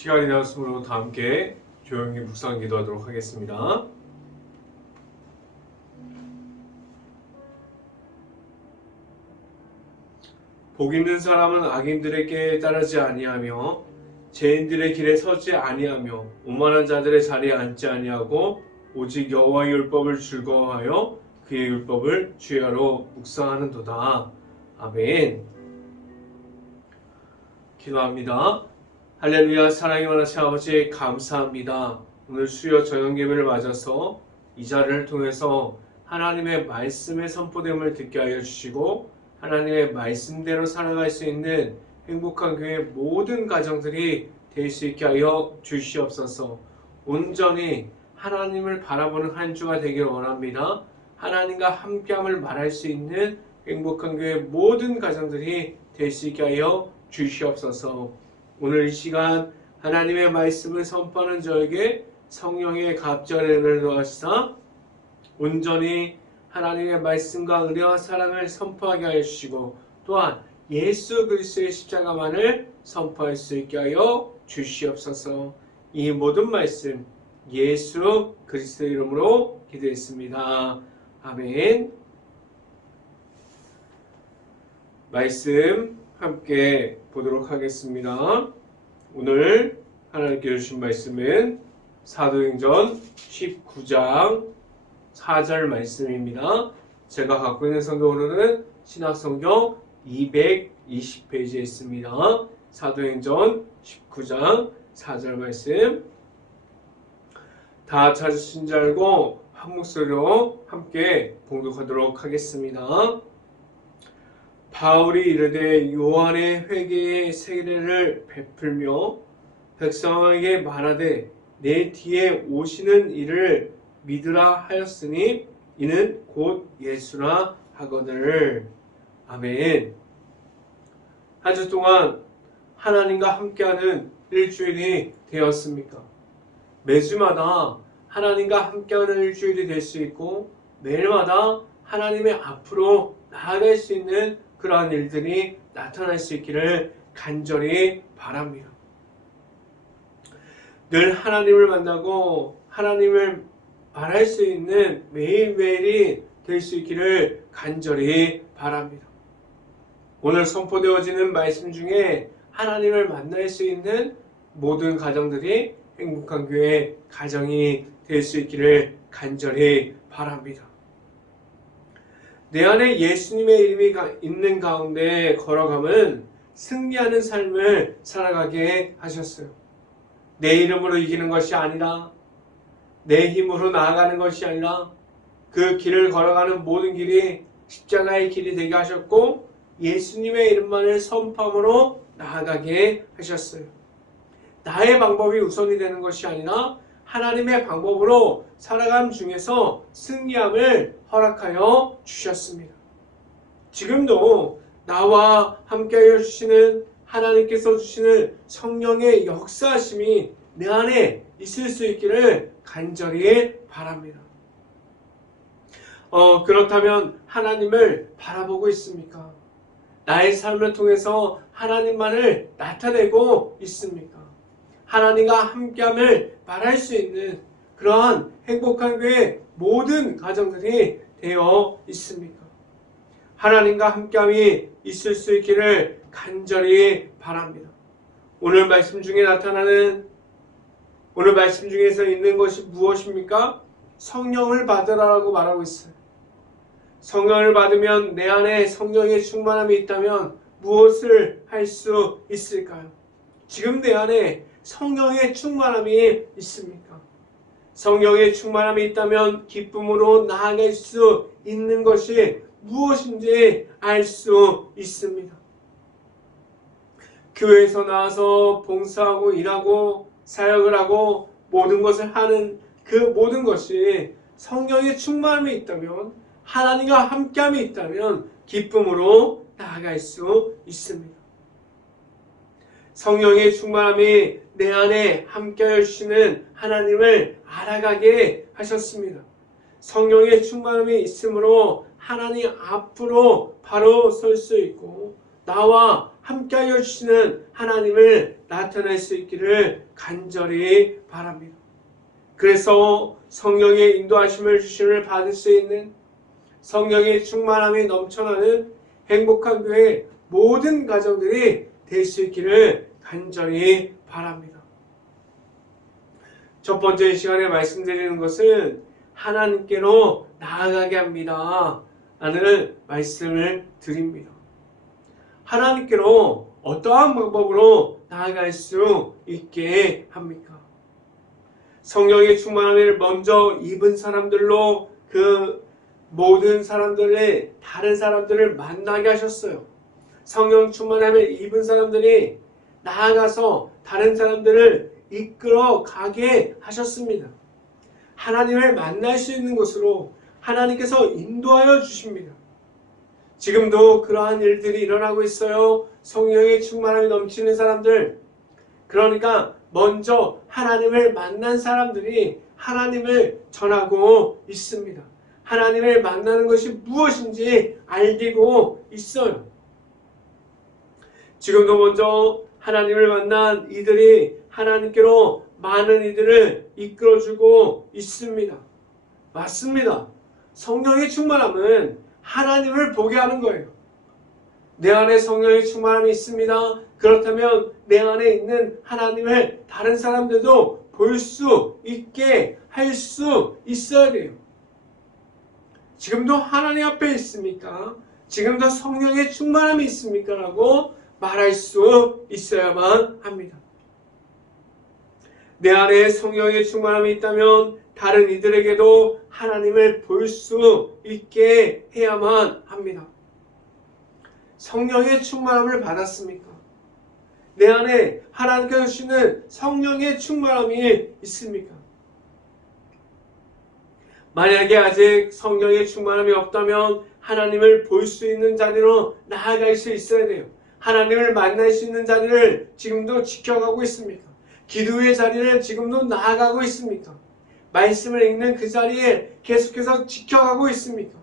시간이 되었으므로 다 함께 조용히 묵상 기도하도록 하겠습니다. 복 있는 사람은 악인들에게 따르지 아니하며 죄인들의 길에 서지 아니하며 오만한 자들의 자리에 앉지 아니하고 오직 여호와의 율법을 즐거워하여 그의 율법을 주야로 묵상하는도다. 아멘. 기도합니다. 할렐루야. 사랑의 만화체 아버지 감사합니다. 오늘 수요 저녁예배를 맞아서 이 자리를 통해서 하나님의 말씀의 선포됨을 듣게 하여 주시고 하나님의 말씀대로 살아갈 수 있는 행복한 교회 모든 가정들이 될 수 있게 하여 주시옵소서. 온전히 하나님을 바라보는 한 주가 되길 원합니다. 하나님과 함께함을 말할 수 있는 행복한 교회 모든 가정들이 될 수 있게 하여 주시옵소서. 오늘 이 시간 하나님의 말씀을 선포하는 저에게 성령의 갑절의 은혜를 더하시사 온전히 하나님의 말씀과 은혜와 사랑을 선포하게 하여 주시고 또한 예수 그리스도의 십자가만을 선포할 수 있게 하여 주시옵소서. 이 모든 말씀 예수 그리스도의 이름으로 기도했습니다. 아멘. 말씀 함께 보도록 하겠습니다. 오늘 하나님께 주신 말씀은 사도행전 19장 4절 말씀입니다. 제가 갖고 있는 성경으로는 신약성경 220페이지에 있습니다. 사도행전 19장 4절 말씀 다 찾으신 줄 알고 한 목소리로 함께 봉독하도록 하겠습니다. 바울이 이르되 요한의 회개의 세례를 베풀며 백성에게 말하되 내 뒤에 오시는 이를 믿으라 하였으니 이는 곧 예수라 하거늘. 아멘. 한 주 동안 하나님과 함께하는 일주일이 되었습니까? 매주마다 하나님과 함께하는 일주일이 될 수 있고 매일마다 하나님의 앞으로 나아갈 수 있는 그러한 일들이 나타날 수 있기를 간절히 바랍니다. 늘 하나님을 만나고 하나님을 말할 수 있는 매일매일이 될 수 있기를 간절히 바랍니다. 오늘 선포되어지는 말씀 중에 하나님을 만날 수 있는 모든 가정들이 행복한 교회 가정이 될 수 있기를 간절히 바랍니다. 내 안에 예수님의 이름이 있는 가운데 걸어가면 승리하는 삶을 살아가게 하셨어요. 내 이름으로 이기는 것이 아니라 내 힘으로 나아가는 것이 아니라 그 길을 걸어가는 모든 길이 십자가의 길이 되게 하셨고 예수님의 이름만을 선포함으로 나아가게 하셨어요. 나의 방법이 우선이 되는 것이 아니라 하나님의 방법으로 살아감 중에서 승리함을 허락하여 주셨습니다. 지금도 나와 함께하여 주시는 하나님께서 주시는 성령의 역사하심이 내 안에 있을 수 있기를 간절히 바랍니다. 그렇다면 하나님을 바라보고 있습니까? 나의 삶을 통해서 하나님만을 나타내고 있습니까? 하나님과 함께함을 말할 수 있는 그러한 행복한 교회 모든 가정들이 되어 있습니까? 하나님과 함께함이 있을 수 있기를 간절히 바랍니다. 오늘 말씀 중에 나타나는 오늘 말씀 중에서 있는 것이 무엇입니까? 성령을 받으라라고 말하고 있어요. 성령을 받으면 내 안에 성령의 충만함이 있다면 무엇을 할 수 있을까요? 지금 내 안에 성령의 충만함이 있습니까? 성령의 충만함이 있다면 기쁨으로 나아갈 수 있는 것이 무엇인지 알 수 있습니다. 교회에서 나와서 봉사하고 일하고 사역을 하고 모든 것을 하는 그 모든 것이 성령의 충만함이 있다면 하나님과 함께함이 있다면 기쁨으로 나아갈 수 있습니다. 성령의 충만함이 내 안에 함께하여 주시는 하나님을 알아가게 하셨습니다. 성령의 충만함이 있으므로 하나님 앞으로 바로 설 수 있고 나와 함께하여 주시는 하나님을 나타낼 수 있기를 간절히 바랍니다. 그래서 성령의 인도하심을 주심을 받을 수 있는 성령의 충만함이 넘쳐나는 행복한 교회 모든 가정들이 될 수 있기를 간절히 바랍니다. 첫 번째 시간에 말씀드리는 것은 하나님께로 나아가게 합니다 라는 말씀을 드립니다. 하나님께로 어떠한 방법으로 나아갈 수 있게 합니까? 성령의 충만함을 먼저 입은 사람들로 그 모든 사람들의 다른 사람들을 만나게 하셨어요. 성령 충만함을 입은 사람들이 나아가서 다른 사람들을 이끌어 가게 하셨습니다. 하나님을 만날 수 있는 곳으로 하나님께서 인도하여 주십니다. 지금도 그러한 일들이 일어나고 있어요. 성령의 충만함이 넘치는 사람들, 그러니까 먼저 하나님을 만난 사람들이 하나님을 전하고 있습니다. 하나님을 만나는 것이 무엇인지 알고 있어요. 지금도 먼저 하나님을 만난 이들이 하나님께로 많은 이들을 이끌어주고 있습니다. 맞습니다. 성령의 충만함은 하나님을 보게 하는 거예요. 내 안에 성령의 충만함이 있습니다. 그렇다면 내 안에 있는 하나님을 다른 사람들도 볼 수 있게 할 수 있어야 돼요. 지금도 하나님 앞에 있습니까? 지금도 성령의 충만함이 있습니까? 라고 말할 수 있어야만 합니다. 내 안에 성령의 충만함이 있다면 다른 이들에게도 하나님을 볼 수 있게 해야만 합니다. 성령의 충만함을 받았습니까? 내 안에 하나님께서 주시는 성령의 충만함이 있습니까? 만약에 아직 성령의 충만함이 없다면 하나님을 볼 수 있는 자리로 나아갈 수 있어야 돼요. 하나님을 만날 수 있는 자리를 지금도 지켜가고 있습니까? 기도의 자리를 지금도 나아가고 있습니까? 말씀을 읽는 그 자리에 계속해서 지켜가고 있습니까?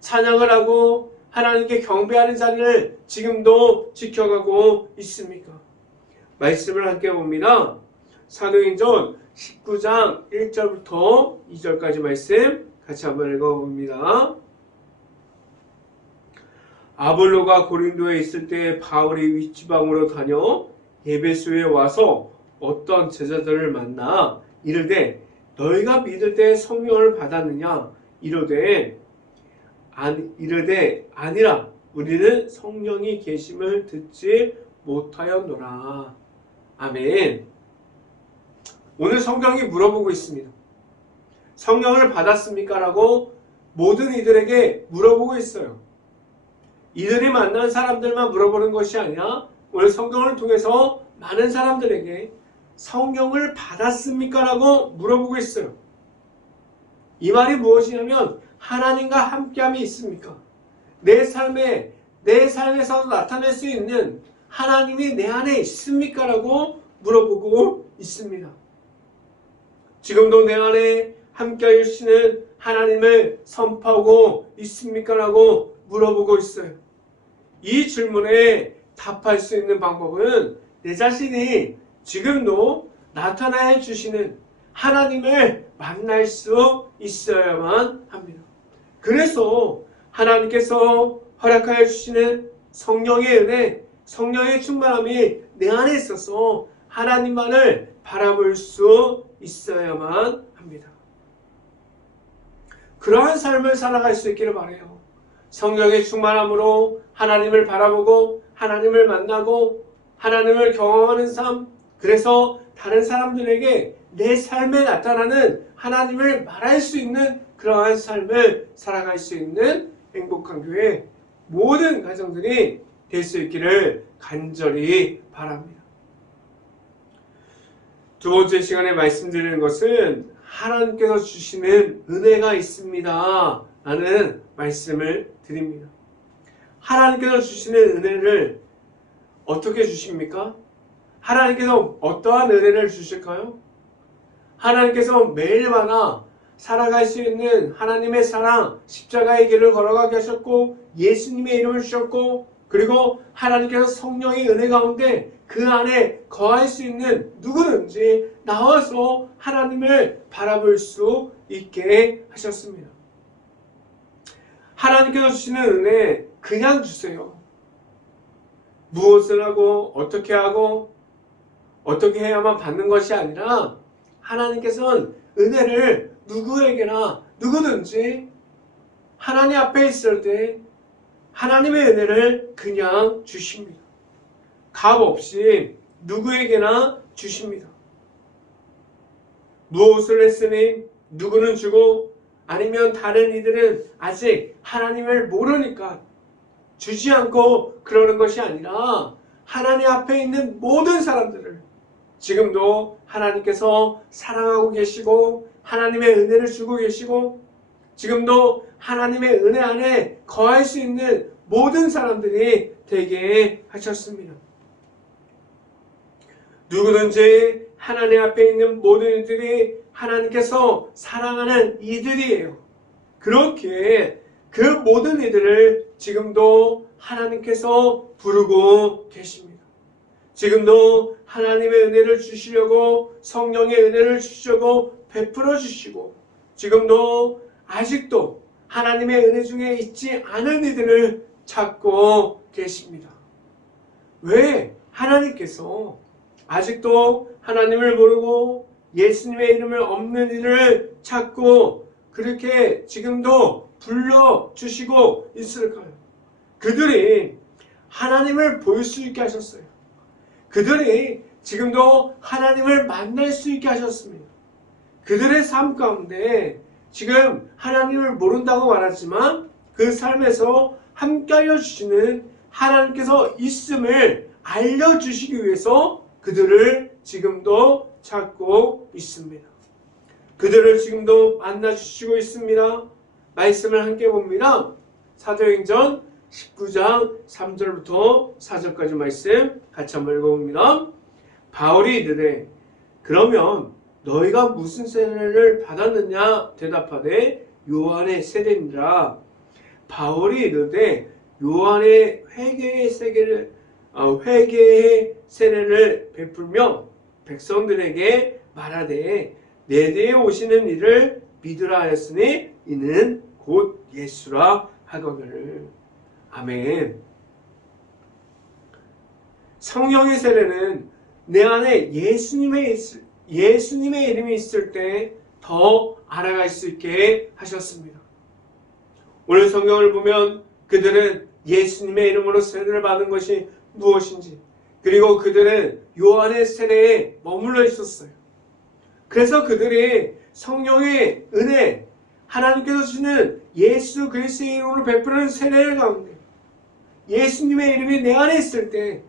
찬양을 하고 하나님께 경배하는 자리를 지금도 지켜가고 있습니까? 말씀을 함께 봅니다. 사도행전 19장 1절부터 2절까지 말씀 같이 한번 읽어봅니다. 아볼로가 고린도에 있을 때 바울이 윗지방으로 다녀 에베소에 와서 어떤 제자들을 만나 이르되 너희가 믿을 때 성령을 받았느냐 이르되 아니라 우리는 성령이 계심을 듣지 못하였노라. 아멘. 오늘 성경이 물어보고 있습니다. 성령을 받았습니까? 라고 모든 이들에게 물어보고 있어요. 이들이 만난 사람들만 물어보는 것이 아니라 오늘 성경을 통해서 많은 사람들에게 성령을 받았습니까? 라고 물어보고 있어요. 이 말이 무엇이냐면 하나님과 함께함이 있습니까? 내 삶에서 나타낼 수 있는 하나님이 내 안에 있습니까? 라고 물어보고 있습니다. 지금도 내 안에 함께하여 주시는 하나님을 선포하고 있습니까? 라고 물어보고 있어요. 이 질문에 답할 수 있는 방법은 내 자신이 지금도 나타나해 주시는 하나님을 만날 수 있어야만 합니다. 그래서 하나님께서 허락하여 주시는 성령의 은혜, 성령의 충만함이 내 안에 있어서 하나님만을 바라볼 수 있어야만 합니다. 그러한 삶을 살아갈 수 있기를 바라요. 성령의 충만함으로 하나님을 바라보고 하나님을 만나고 하나님을 경험하는 삶, 그래서 다른 사람들에게 내 삶에 나타나는 하나님을 말할 수 있는 그러한 삶을 살아갈 수 있는 행복한 교회 모든 가정들이 될 수 있기를 간절히 바랍니다. 두 번째 시간에 말씀드리는 것은 하나님께서 주시는 은혜가 있습니다 라는 말씀을 드립니다. 하나님께서 주시는 은혜를 어떻게 주십니까? 하나님께서 어떠한 은혜를 주실까요? 하나님께서 매일마다 살아갈 수 있는 하나님의 사랑, 십자가의 길을 걸어가게 하셨고 예수님의 이름을 주셨고 그리고 하나님께서 성령의 은혜 가운데 그 안에 거할 수 있는 누구든지 나와서 하나님을 바라볼 수 있게 하셨습니다. 하나님께서 주시는 은혜 그냥 주세요. 무엇을 하고 어떻게 해야만 받는 것이 아니라 하나님께서는 은혜를 누구에게나 누구든지 하나님 앞에 있을 때 하나님의 은혜를 그냥 주십니다. 값 없이 누구에게나 주십니다. 무엇을 했으니 누구는 주고 아니면 다른 이들은 아직 하나님을 모르니까 주지 않고 그러는 것이 아니라 하나님 앞에 있는 모든 사람들을 지금도 하나님께서 사랑하고 계시고 하나님의 은혜를 주고 계시고 지금도 하나님의 은혜 안에 거할 수 있는 모든 사람들이 되게 하셨습니다. 누구든지 하나님 앞에 있는 모든 이들이 하나님께서 사랑하는 이들이에요. 그렇게 그 모든 이들을 지금도 하나님께서 부르고 계십니다. 지금도 하나님의 은혜를 주시려고 성령의 은혜를 주시려고 베풀어 주시고 지금도 아직도 하나님의 은혜 중에 있지 않은 이들을 찾고 계십니다. 왜 하나님께서 아직도 하나님을 모르고 예수님의 이름을 없는 이들을 찾고 그렇게 지금도 불러주시고 있을까요? 그들이 하나님을 볼 수 있게 하셨어요. 그들이 지금도 하나님을 만날 수 있게 하셨습니다. 그들의 삶 가운데 지금 하나님을 모른다고 말하지만 그 삶에서 함께하여 주시는 하나님께서 있음을 알려주시기 위해서 그들을 지금도 찾고 있습니다. 그들을 지금도 만나주시고 있습니다. 말씀을 함께 봅니다. 사도행전 19장 3절부터 4절까지 말씀 같이 한번 읽어봅니다. 바울이 이르되 그러면 너희가 무슨 세례를 받았느냐 대답하되 요한의 세례니라. 바울이 이르되 요한의 회개의 세례를 베풀며 백성들에게 말하되 내 뒤에 오시는 이를 믿으라 하였으니 이는 곧 예수라 하거늘. 아멘. 성령의 세례는 내 안에 예수님의 이름이 있을 때 더 알아갈 수 있게 하셨습니다. 오늘 성경을 보면 그들은 예수님의 이름으로 세례를 받은 것이 무엇인지 그리고 그들은 요한의 세례에 머물러 있었어요. 그래서 그들이 성령의 은혜 하나님께서 주시는 예수 그리스도의 이름으로 베푸는 세례를 가운데 예수님의 이름이 내 안에 있을 때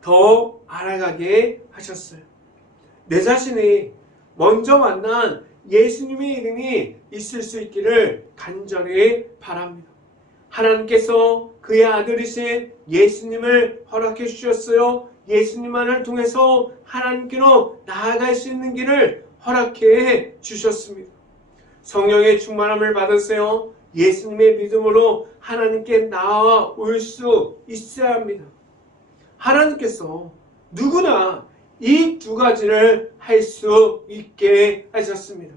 더 알아가게 하셨어요. 내 자신이 먼저 만난 예수님의 이름이 있을 수 있기를 간절히 바랍니다. 하나님께서 그의 아들이신 예수님을 허락해 주셨어요. 예수님만을 통해서 하나님께로 나아갈 수 있는 길을 허락해 주셨습니다. 성령의 충만함을 받으세요. 예수님의 믿음으로 하나님께 나아올 수 있어야 합니다. 하나님께서 누구나 이 두 가지를 할 수 있게 하셨습니다.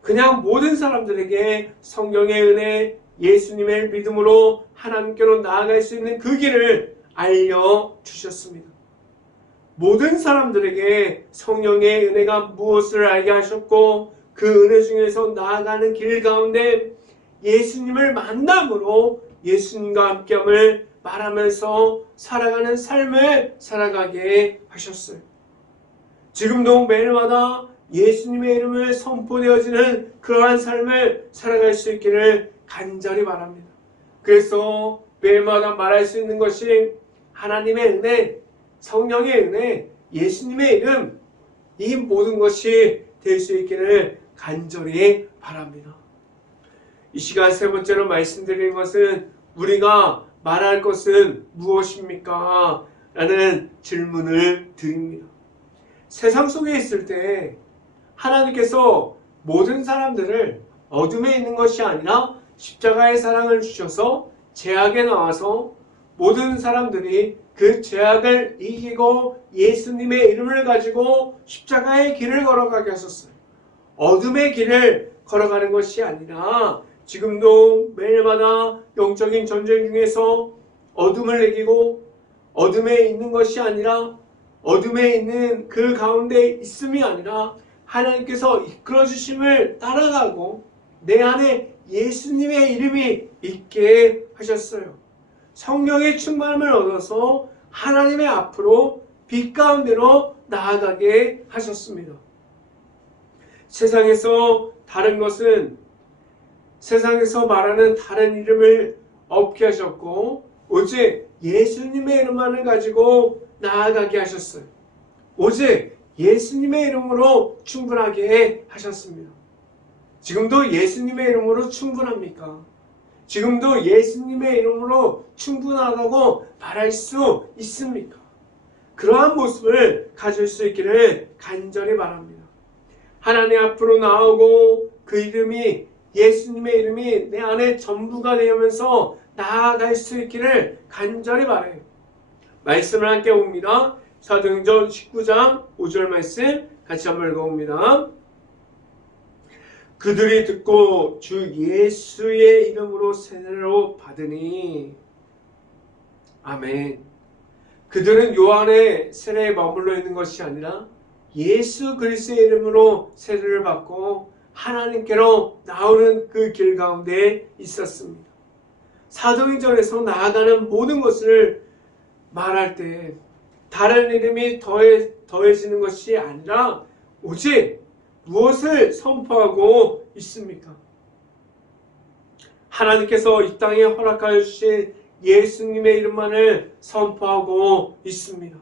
그냥 모든 사람들에게 성령의 은혜, 예수님의 믿음으로 하나님께로 나아갈 수 있는 그 길을 알려주셨습니다. 모든 사람들에게 성령의 은혜가 무엇을 알게 하셨고 그 은혜 중에서 나아가는 길 가운데 예수님을 만남으로 예수님과 함께함을 말하면서 살아가는 삶을 살아가게 하셨어요. 지금도 매일마다 예수님의 이름을 선포되어지는 그러한 삶을 살아갈 수 있기를 간절히 바랍니다. 그래서 매일마다 말할 수 있는 것이 하나님의 은혜, 성령의 은혜, 예수님의 이름, 이 모든 것이 될 수 있기를 간절히 바랍니다. 이 시간 세 번째로 말씀드리는 것은 우리가 말할 것은 무엇입니까? 라는 질문을 드립니다. 세상 속에 있을 때 하나님께서 모든 사람들을 어둠에 있는 것이 아니라 십자가의 사랑을 주셔서 제약에 나와서 모든 사람들이 그 제약을 이기고 예수님의 이름을 가지고 십자가의 길을 걸어가게 하셨어요. 어둠의 길을 걸어가는 것이 아니라 지금도 매일마다 영적인 전쟁 중에서 어둠을 이기고 어둠에 있는 것이 아니라 어둠에 있는 그 가운데 있음이 아니라 하나님께서 이끌어 주심을 따라가고 내 안에 예수님의 이름이 있게 하셨어요. 성령의 충만함을 얻어서 하나님의 앞으로 빛 가운데로 나아가게 하셨습니다. 세상에서 다른 것은 세상에서 말하는 다른 이름을 없게 하셨고 오직 예수님의 이름만을 가지고 나아가게 하셨어요. 오직 예수님의 이름으로 충분하게 하셨습니다. 지금도 예수님의 이름으로 충분합니까? 지금도 예수님의 이름으로 충분하다고 말할 수 있습니까? 그러한 모습을 가질 수 있기를 간절히 바랍니다. 하나님 앞으로 나오고 그 이름이 예수님의 이름이 내 안에 전부가 되면서 나아갈 수 있기를 간절히 바라요. 말씀을 함께 봅니다. 사도행전 19장 5절 말씀 같이 한번 읽어봅니다. 그들이 듣고 주 예수의 이름으로 세례를 받으니 아멘. 그들은 요한의 세례에 머물러 있는 것이 아니라 예수 그리스도의 이름으로 세례를 받고 하나님께로 나오는 그 길 가운데 있었습니다. 사도행전에서 나아가는 모든 것을 말할 때 다른 이름이 더해지는 것이 아니라 오직 무엇을 선포하고 있습니까? 하나님께서 이 땅에 허락하여 주신 예수님의 이름만을 선포하고 있습니다.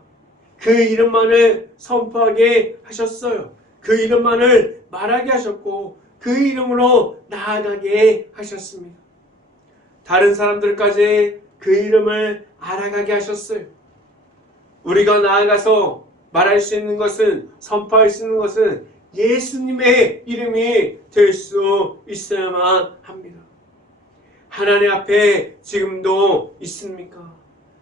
그 이름만을 선포하게 하셨어요. 그 이름만을 말하게 하셨고 그 이름으로 나아가게 하셨습니다. 다른 사람들까지 그 이름을 알아가게 하셨어요. 우리가 나아가서 말할 수 있는 것은 선포할 수 있는 것은 예수님의 이름이 될 수 있어야만 합니다. 하나님 앞에 지금도 있습니까?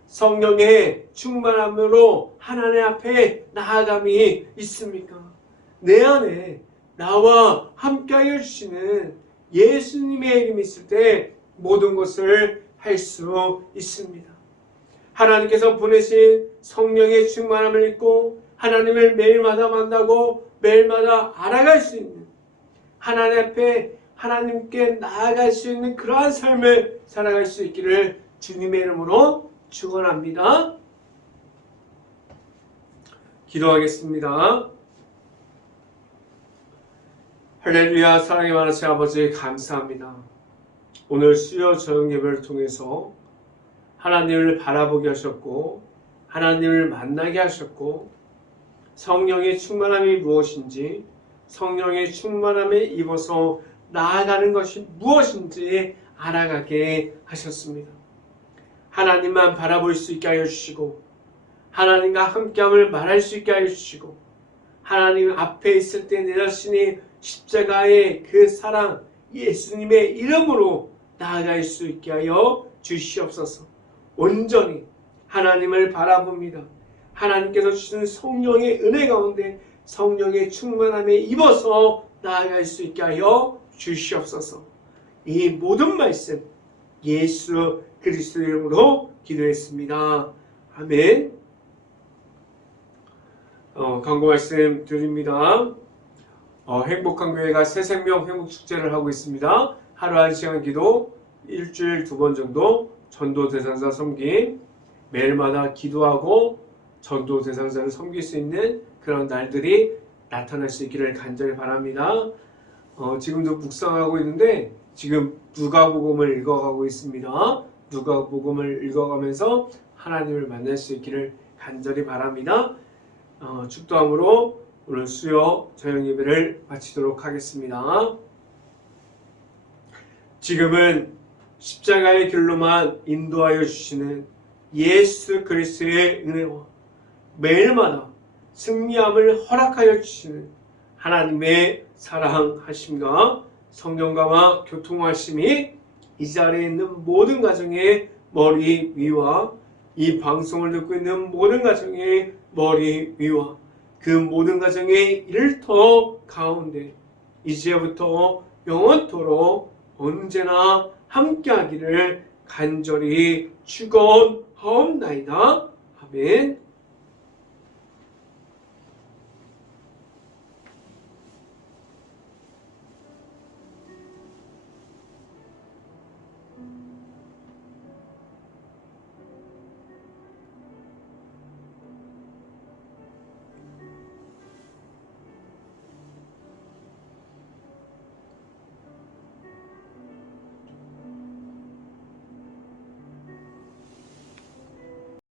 성령의 충만함으로 하나님 앞에 나아감이 있습니까? 내 안에 나와 함께하여 주시는 예수님의 이름이 있을 때 모든 것을 할 수 있습니다. 하나님께서 보내신 성령의 충만함을 입고 하나님을 매일마다 만나고 매일마다 알아갈 수 있는 하나님 앞에 하나님께 나아갈 수 있는 그러한 삶을 살아갈 수 있기를 주님의 이름으로 축원합니다. 기도하겠습니다. 할렐루야. 사랑의 많으신 아버지 감사합니다. 오늘 수요 저녁 예배를 통해서 하나님을 바라보게 하셨고 하나님을 만나게 하셨고 성령의 충만함이 무엇인지 성령의 충만함에 입어서 나아가는 것이 무엇인지 알아가게 하셨습니다. 하나님만 바라볼 수 있게 하여 주시고 하나님과 함께함을 말할 수 있게 하여 주시고 하나님 앞에 있을 때 내 자신이 십자가의 그 사랑 예수님의 이름으로 나아갈 수 있게 하여 주시옵소서. 온전히 하나님을 바라봅니다. 하나님께서 주시는 성령의 은혜 가운데 성령의 충만함에 입어서 나아갈 수 있게 하여 주시옵소서. 이 모든 말씀 예수 그리스도의 이름으로 기도했습니다. 아멘. 광고 말씀 드립니다. 행복한 교회가 새생명 행복축제를 하고 있습니다. 하루 1시간 기도, 일주일 2번 정도 전도 대상자 섬김, 매일마다 기도하고 전도 대상자를 섬길 수 있는 그런 날들이 나타날 수 있기를 간절히 바랍니다. 지금도 묵상하고 있는데 지금 누가복음을 읽어가고 있습니다. 누가복음을 읽어가면서 하나님을 만날 수 있기를 간절히 바랍니다. 축도함으로 오늘 수요 저녁 예배를 마치도록 하겠습니다. 지금은 십자가의 길로만 인도하여 주시는 예수 그리스도의 은혜와 매일마다 승리함을 허락하여 주시는 하나님의 사랑하심과 성령감화 교통하심이 이 자리에 있는 모든 가정의 머리 위와 이 방송을 듣고 있는 모든 가정의 머리 위와 그 모든 가정의 일터 가운데 이제부터 영원토록 언제나 함께하기를 간절히 축원하옵나이다. 아멘.